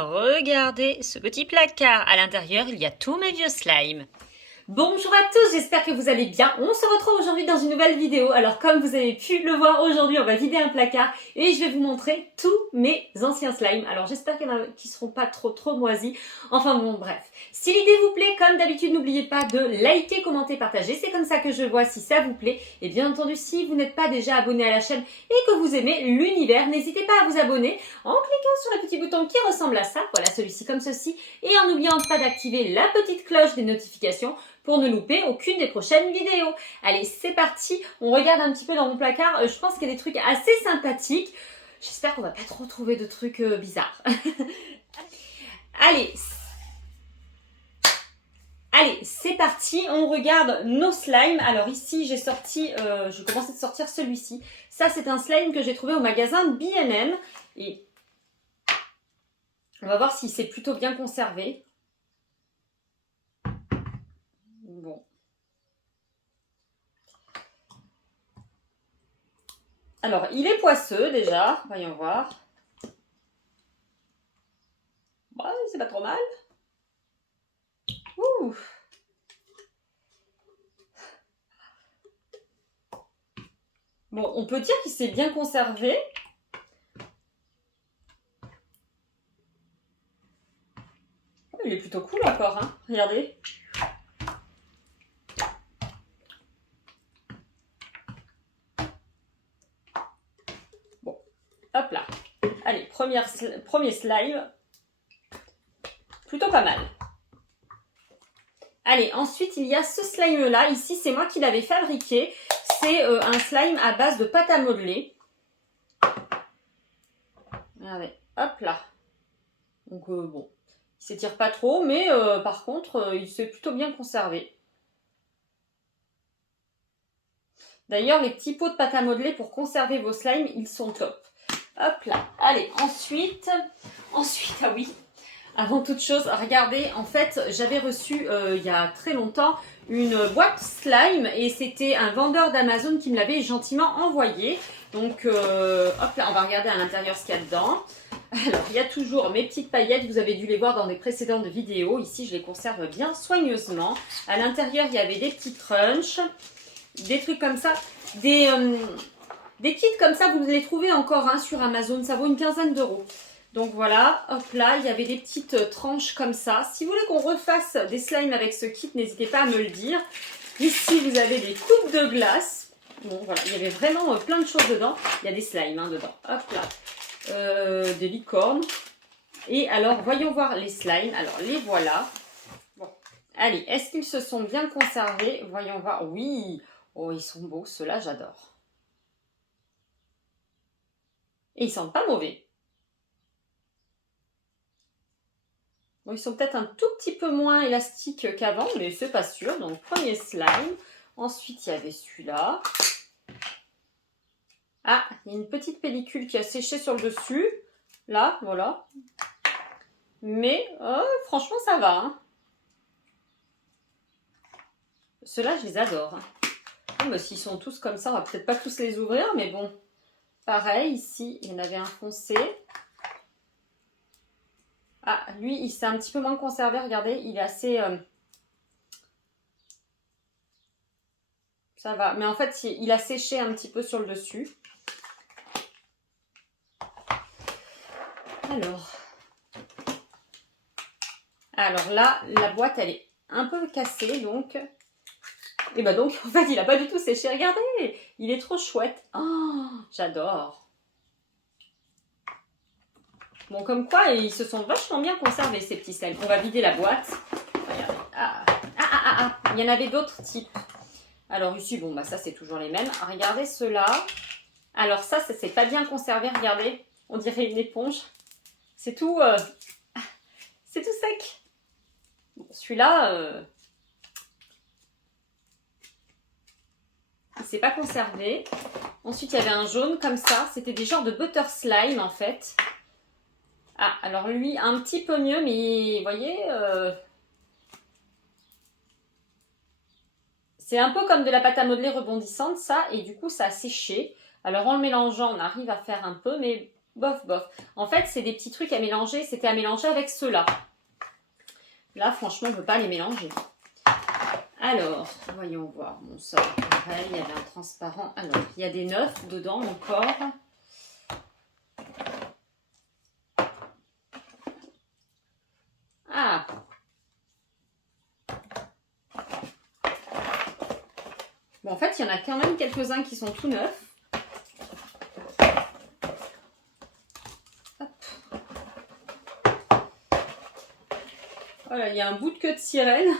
Regardez ce petit placard. À l'intérieur, il y a tous mes vieux slimes. Bonjour à tous, j'espère que vous allez bien. On se retrouve aujourd'hui dans une nouvelle vidéo. Alors comme vous avez pu le voir aujourd'hui, on va vider un placard et je vais vous montrer tous mes anciens slimes. Alors j'espère qu'il y en a qui seront pas trop moisis. Enfin bon, bref. Si l'idée vous plaît, comme d'habitude, n'oubliez pas de liker, commenter, partager. C'est comme ça que je vois si ça vous plaît. Et bien entendu, si vous n'êtes pas déjà abonné à la chaîne et que vous aimez l'univers, n'hésitez pas à vous abonner en cliquant sur le petit bouton qui ressemble à ça. Voilà, celui-ci comme ceci. Et en n'oubliant pas d'activer la petite cloche des notifications pour ne louper aucune des prochaines vidéos. Allez, c'est parti, on regarde un petit peu dans mon placard, je pense qu'il y a des trucs assez sympathiques. J'espère qu'on va pas trop trouver de trucs bizarres. Allez, c'est parti, on regarde nos slimes. Alors ici, j'ai sorti, je commençais de sortir celui-ci. Ça, c'est un slime que j'ai trouvé au magasin B&M. Et on va voir si c'est plutôt bien conservé. Bon. Alors, il est poisseux déjà, voyons voir. Ouais, c'est pas trop mal. Ouh. Bon, on peut dire qu'il s'est bien conservé. Oh, il est plutôt cool encore, hein. Regardez. Bon, hop là. Allez, premier slime. Plutôt pas mal. Allez, ensuite, il y a ce slime-là. Ici, c'est moi qui l'avais fabriqué. C'est un slime à base de pâte à modeler. Regardez, hop là. Donc, bon, il s'étire pas trop, mais par contre, il s'est plutôt bien conservé. D'ailleurs, les petits pots de pâte à modeler pour conserver vos slimes, ils sont top. Hop là. Allez, ensuite, ah oui. Avant toute chose, regardez, en fait, j'avais reçu il y a très longtemps une boîte slime et c'était un vendeur d'Amazon qui me l'avait gentiment envoyé. Donc, hop là, on va regarder à l'intérieur ce qu'il y a dedans. Alors, il y a toujours mes petites paillettes, vous avez dû les voir dans des précédentes vidéos. Ici, je les conserve bien soigneusement. À l'intérieur, il y avait des petits crunchs, des trucs comme ça, des kits comme ça, vous les trouvez encore hein, sur Amazon, ça vaut une quinzaine d'euros. Donc voilà, hop là, il y avait des petites tranches comme ça. Si vous voulez qu'on refasse des slimes avec ce kit, n'hésitez pas à me le dire. Ici, vous avez des coupes de glace. Bon, voilà, il y avait vraiment plein de choses dedans. Il y a des slimes hein, dedans. Hop là, des licornes. Et alors, voyons voir les slimes. Alors, les voilà. Bon, allez, est-ce qu'ils se sont bien conservés? Voyons voir. Oui, oh, ils sont beaux, ceux-là, j'adore. Et ils sentent pas mauvais. Bon, ils sont peut-être un tout petit peu moins élastiques qu'avant, mais c'est pas sûr. Donc, premier slime. Ensuite, il y avait celui-là. Ah, il y a une petite pellicule qui a séché sur le dessus. Là, voilà. Mais, franchement, ça va. Hein. Ceux-là, je les adore. Hein. Bon, bah, s'ils sont tous comme ça, on va peut-être pas tous les ouvrir, mais bon. Pareil, ici, il y en avait un foncé. Ah, lui, il s'est un petit peu moins conservé. Regardez, il est assez... Ça va. Mais en fait, il a séché un petit peu sur le dessus. Alors là, la boîte, elle est un peu cassée, donc... Et bah donc, en fait, il n'a pas du tout séché. Regardez, il est trop chouette. Oh, j'adore. Bon, comme quoi, ils se sont vachement bien conservés, ces petits slimes. On va vider la boîte. Regardez. Il y en avait d'autres types. Alors ici, bon, bah ça, c'est toujours les mêmes. Regardez ceux-là. Alors ça c'est pas bien conservé. Regardez, on dirait une éponge. C'est tout... c'est tout sec. Bon, celui-là... il s'est pas conservé. Ensuite, il y avait un jaune comme ça. C'était des genres de butter slime, en fait. Ah, alors lui, un petit peu mieux, mais vous voyez... c'est un peu comme de la pâte à modeler rebondissante, ça. Et du coup, ça a séché. Alors, en le mélangeant, on arrive à faire un peu, mais bof, bof. En fait, c'est des petits trucs à mélanger. C'était à mélanger avec ceux-là. Là, franchement, on ne peut pas les mélanger. Alors, voyons voir. Bon, ça, pareil, il y avait un transparent. Alors, il y a des 9 dedans encore. Ah! Bon, en fait, il y en a quand même quelques-uns qui sont tout neufs. Hop. Voilà, il y a un bout de queue de sirène.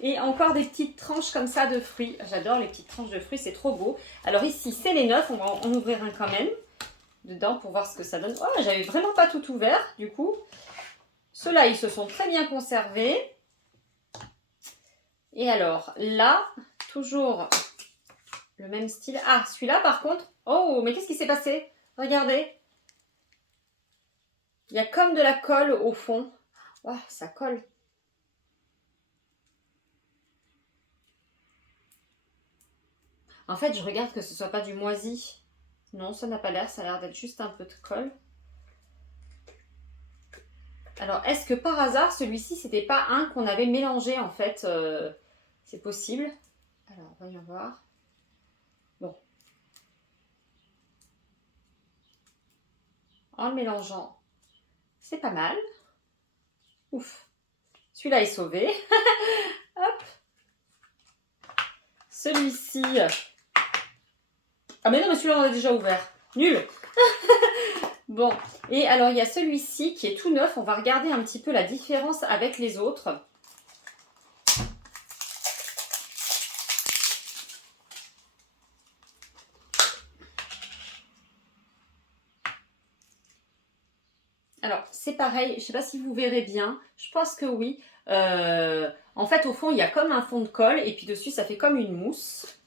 Et encore des petites tranches comme ça de fruits. J'adore les petites tranches de fruits, c'est trop beau. Alors ici, c'est les 9. On va en ouvrir un quand même. Dedans pour voir ce que ça donne. Oh, j'avais vraiment pas tout ouvert, du coup. Ceux-là, ils se sont très bien conservés. Et alors, là, toujours le même style. Ah, celui-là, par contre. Oh, mais qu'est-ce qui s'est passé? Regardez. Il y a comme de la colle au fond. Oh, ça colle. En fait, je regarde que ce soit pas du moisi. Non, ça n'a pas l'air. Ça a l'air d'être juste un peu de colle. Alors, est-ce que par hasard, celui-ci, c'était pas un qu'on avait mélangé, en fait c'est possible. Alors, voyons voir. Bon. En le mélangeant, c'est pas mal. Ouf. Celui-là est sauvé. Hop. Celui-ci. Ah mais non, mais celui-là, on l'a déjà ouvert. Nul. Bon. Et alors, il y a celui-ci qui est tout neuf. On va regarder un petit peu la différence avec les autres. Alors, c'est pareil, je ne sais pas si vous verrez bien, je pense que oui. En fait, au fond, il y a comme un fond de colle et puis dessus, ça fait comme une mousse.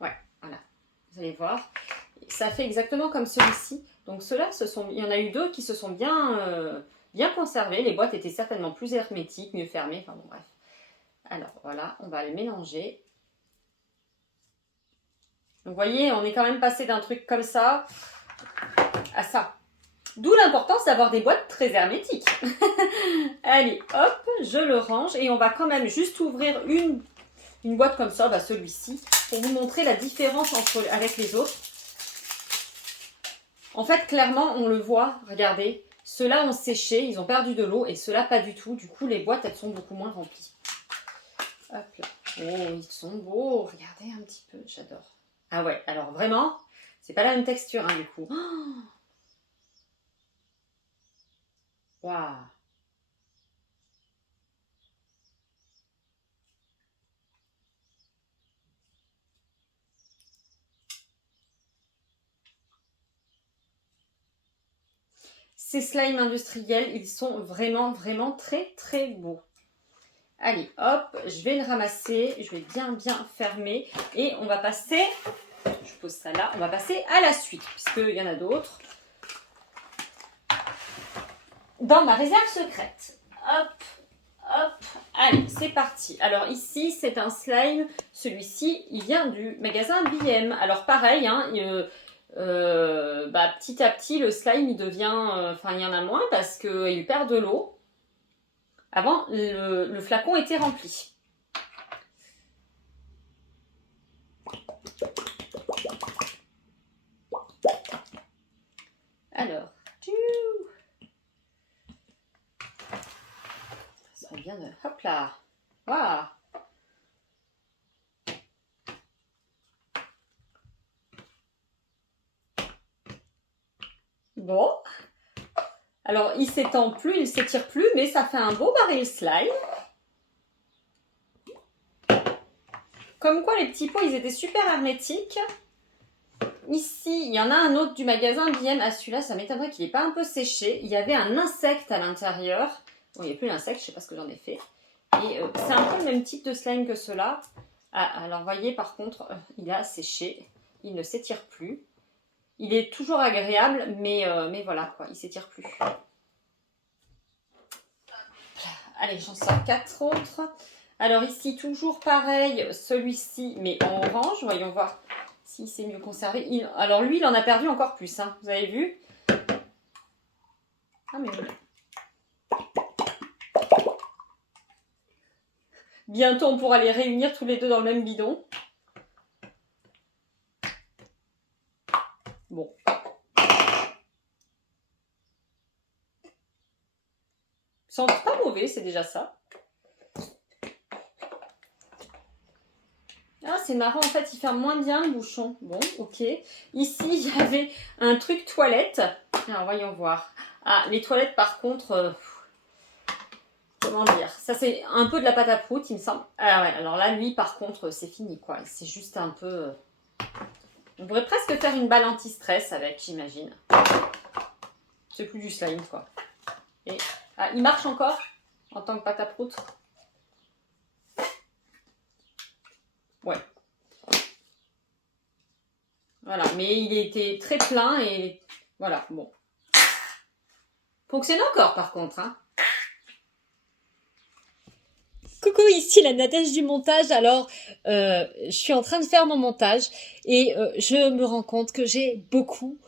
Ouais, voilà, vous allez voir. Ça fait exactement comme celui-ci. Donc ceux-là, il y en a eu deux qui se sont bien conservés. Les boîtes étaient certainement plus hermétiques, mieux fermées, enfin bon, bref. Alors, voilà, on va le mélanger. Donc, vous voyez, on est quand même passé d'un truc comme ça à ça. D'où l'importance d'avoir des boîtes très hermétiques. Allez, hop, je le range et on va quand même juste ouvrir une boîte comme ça, bah celui-ci, pour vous montrer la différence avec les autres. En fait, clairement, on le voit, regardez, ceux-là ont séché, ils ont perdu de l'eau et ceux-là pas du tout. Du coup, les boîtes, elles sont beaucoup moins remplies. Hop là. Oh, ils sont beaux, regardez un petit peu, j'adore. Ah ouais, alors vraiment, c'est pas la même texture, hein, du coup. Oh, waouh! Ces slimes industriels, ils sont vraiment, vraiment très, très beaux. Allez, hop, je vais le ramasser, je vais bien fermer et on va passer, je pose ça là, on va passer à la suite, puisqu'il y en a d'autres. Dans ma réserve secrète. Hop, hop, allez, c'est parti. Alors ici, c'est un slime, celui-ci, il vient du magasin B&M. Alors pareil, hein, petit à petit, le slime, il devient, il y en a moins parce qu'il perd de l'eau. Avant, le flacon était rempli. Alors, ça serait bien de... Hop là. Waouh. Bon. Alors, il s'étend plus, il s'étire plus, mais ça fait un beau baril slime. Comme quoi, les petits pots, ils étaient super hermétiques. Ici, il y en a un autre du magasin B&M. Ah, celui-là, ça m'étonnerait qu'il n'ait pas un peu séché. Il y avait un insecte à l'intérieur. Bon, il n'y a plus l'insecte, je ne sais pas ce que j'en ai fait. Et c'est un peu le même type de slime que ceux-là. Ah, alors, voyez, par contre, il a séché. Il ne s'étire plus. Il est toujours agréable, mais voilà, quoi, il s'étire plus. Allez, j'en sors 4 autres. Alors ici, toujours pareil, celui-ci, mais en orange. Voyons voir Si c'est mieux conservé. Alors lui, il en a perdu encore plus, hein. Vous avez vu? Ah mais oui. Bientôt, on pourra les réunir tous les deux dans le même bidon. Bon. Ils sont pas mauvais, c'est déjà ça. Ah, c'est marrant, en fait, il ferme moins bien le bouchon. Bon, ok. Ici, il y avait un truc toilette. Alors, voyons voir. Ah, les toilettes, par contre... comment dire? Ça, c'est un peu de la pâte à prout, il me semble. Ah ouais, alors là, lui, par contre, c'est fini, quoi. C'est juste un peu... On pourrait presque faire une balle anti-stress avec, j'imagine. C'est plus du slime, quoi. Et... Ah, il marche encore en tant que pâte à prout? Ouais. Voilà, mais il était très plein et... Voilà, bon. Fonctionne encore, par contre, hein. Coucou, ici la Nadège du montage. Alors, je suis en train de faire mon montage et je me rends compte que j'ai beaucoup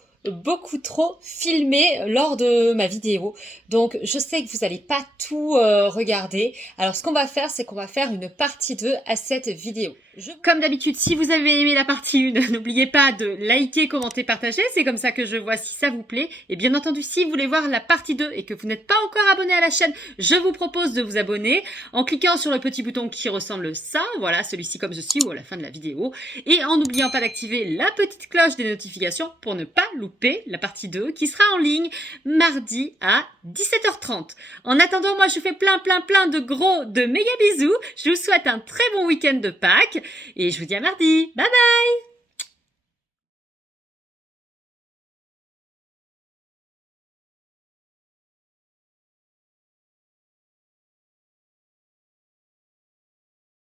trop filmé lors de ma vidéo. Donc, je sais que vous n'allez pas tout regarder. Alors, ce qu'on va faire, c'est qu'on va faire une partie 2 à cette vidéo. Comme d'habitude, si vous avez aimé la partie 1, n'oubliez pas de liker, commenter, partager. C'est comme ça que je vois si ça vous plaît. Et bien entendu, si vous voulez voir la partie 2 et que vous n'êtes pas encore abonné à la chaîne, je vous propose de vous abonner en cliquant sur le petit bouton qui ressemble ça. Voilà, celui-ci comme ceci ou à la fin de la vidéo. Et en n'oubliant pas d'activer la petite cloche des notifications pour ne pas louper la partie 2 qui sera en ligne mardi à 17h30. En attendant, moi je vous fais plein de méga bisous. Je vous souhaite un très bon week-end de Pâques. Et je vous dis à mardi. Bye bye!